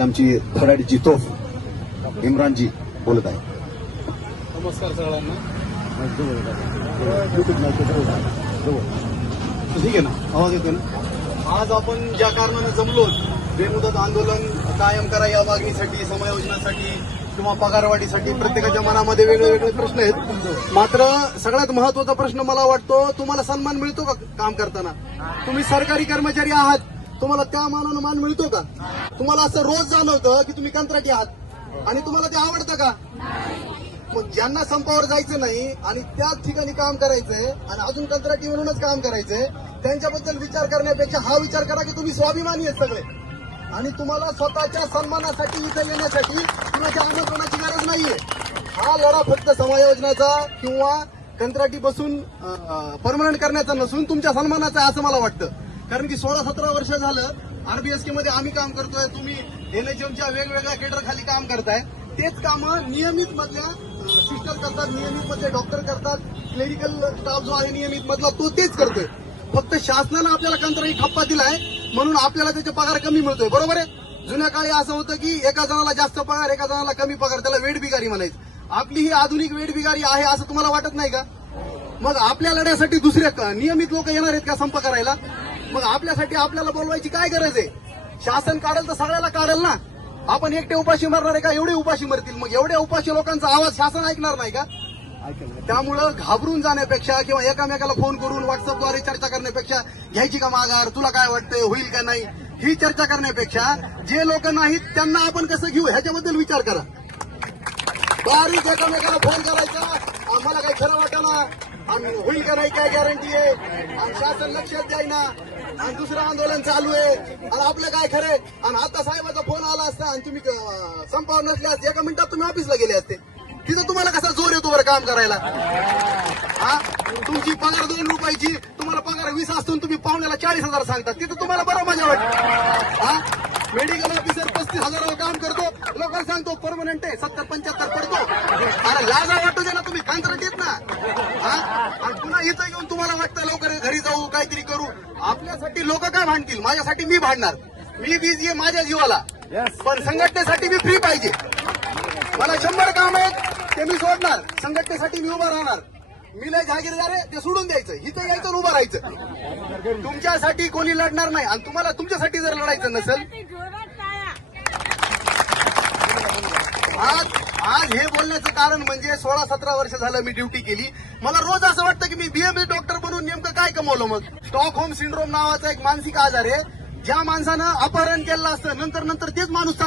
आमची धडाडीची तोफ इम्रानजी बोलत आहे. नमस्कार सगळ्यांना. ठीक आहे ना, आवाज येतो ना. आज आपण ज्या कारणाने जमलो बेमुदत आंदोलन कायम करा या मागणीसाठी, समायोजनासाठी किंवा पगारवाढीसाठी प्रत्येकाच्या मनामध्ये वेगळे वेगळे प्रश्न आहेत. मात्र सगळ्यात महत्वाचा प्रश्न मला वाटतो, तुम्हाला सन्मान मिळतो का काम करताना? तुम्ही सरकारी कर्मचारी आहात, तुम्हाला त्या मानानं मान मिळतो का? तुम्हाला असं रोज जाणवतं की तुम्ही कंत्राटी आहात आणि तुम्हाला ते आवडतं का? मग ज्यांना संपावर जायचं नाही आणि त्याच ठिकाणी काम करायचंय आणि अजून कंत्राटी म्हणूनच काम करायचंय, त्यांच्याबद्दल विचार करण्यापेक्षा हा विचार करा की तुम्ही स्वाभिमानी आहेत सगळे आणि तुम्हाला स्वतःच्या सन्मानासाठी इथे येण्यासाठी कुणाच्या आमंत्रणाची गरज नाहीये. हा लढा फक्त समायोजनाचा किंवा कंत्राटी बसून परमनंट करण्याचा नसून तुमच्या सन्मानाचा आहे असं मला वाटतं. कारण की 16-17 वर्ष झालं आरबीएसके मध्ये आम्ही काम करतोय, तुम्ही एनएचएमच्या वेगवेगळ्या केडर खाली काम करताय. तेच कामं नियमित मधल्या सिस्टर करतात, नियमित मधले डॉक्टर करतात, क्लिनिकल स्टाफ जो आहे नियमित मधला तो तेच करतोय. फक्त शासनानं आपल्याला कंत्राटी ठप्पा दिलाय म्हणून आपल्याला त्याचे पगार कमी मिळतोय. बरोबर आहे. जुन्या काळी असं होतं की एका जणाला जास्त पगार, एका जणाला कमी पगार, त्याला वेठबिगारी म्हणायचं. आपली ही आधुनिक वेठबिगारी आहे असं तुम्हाला वाटत नाही का? मग आपल्या लढ्यासाठी दुसरे नियमित लोक येणार आहेत का संप करायला? मग आपल्यासाठी आपल्याला बोलवायची काय गरज आहे? शासन काढेल तर सगळ्याला काढेल ना. आपण एकटे उपाशी मरणार आहे का? एवढे उपाशी मरतील. मग एवढ्या उपाशी लोकांचा आवाज शासन ऐकणार नाही का? त्यामुळं घाबरून जाण्यापेक्षा किंवा एकामेकाला फोन करून व्हॉट्सअपद्वारे चर्चा करण्यापेक्षा घ्यायची का माघार, तुला काय वाटतंय, होईल का नाही, ही चर्चा करण्यापेक्षा जे लोक नाहीत त्यांना आपण कसं घेऊ ह्याच्याबद्दल विचार करा. बारीक एकामेकाला फोन करायचा, मला काही खरं वाटेना आणि होईल का नाही काय गॅरंटी आहे आणि शासन लक्षात द्यायना आणि दुसरं आंदोलन चालू आहे आणि आपलं काय खरंय. आणि आता साहेबाचा फोन आला असता आणि तुम्ही संपावर नसले असते, एका मिनिटात तुम्ही ऑफिसला गेले असते. तिथं तुम्हाला कसा जोर येतो बरं काम करायला? हा, तुमची पगार 2 रुपयाची, तुम्हाला पगार 20 असतो तुम्ही पाहुण्याला 40,000 सांगतात. तिथं तुम्हाला बरं मजा वाटते. हा, मेडिकल ऑफिसर 35,000वर काम करतो, लोकांना सांगतो परमनंट आहे, 70-75 पडतो. अरे लाजा वाटतो दे ना, तुम्ही कंत्राट येत ना. हा, आणि पुन्हा इथं येऊन तुम्हाला वाटतं लवकर घरी जाऊ, काहीतरी करू. आपल्यासाठी लोक काय भांडतील, माझ्यासाठी मी भांडणार. मी बिझी आहे माझ्या जीवाला, पण संघटनेसाठी मी फ्री पाहिजे. मला 100 काम आहेत ते मी सोडणार, संघटनेसाठी मी उभा राहणार. मी लय जागीरदार आहे ते सोडून द्यायचं, इथं यायचं उभं राहायचं. तुमच्यासाठी कोणी लढणार नाही आणि तुम्हाला तुमच्यासाठी जर लढायचं नसेल, आज हे बोलण्याचं कारण म्हणजे 16-17 वर्ष झालं मी ड्युटी केली. मला रोज असं वाटतं की मी बीएमएस डॉक्टर बनून नेमकं काय कमवलं. मग स्टॉकहोम सिंड्रोम नावाचा एक मानसिक आजार आहे, ज्या माणसानं अपहरण केलं असतं नंतर तेच माणूस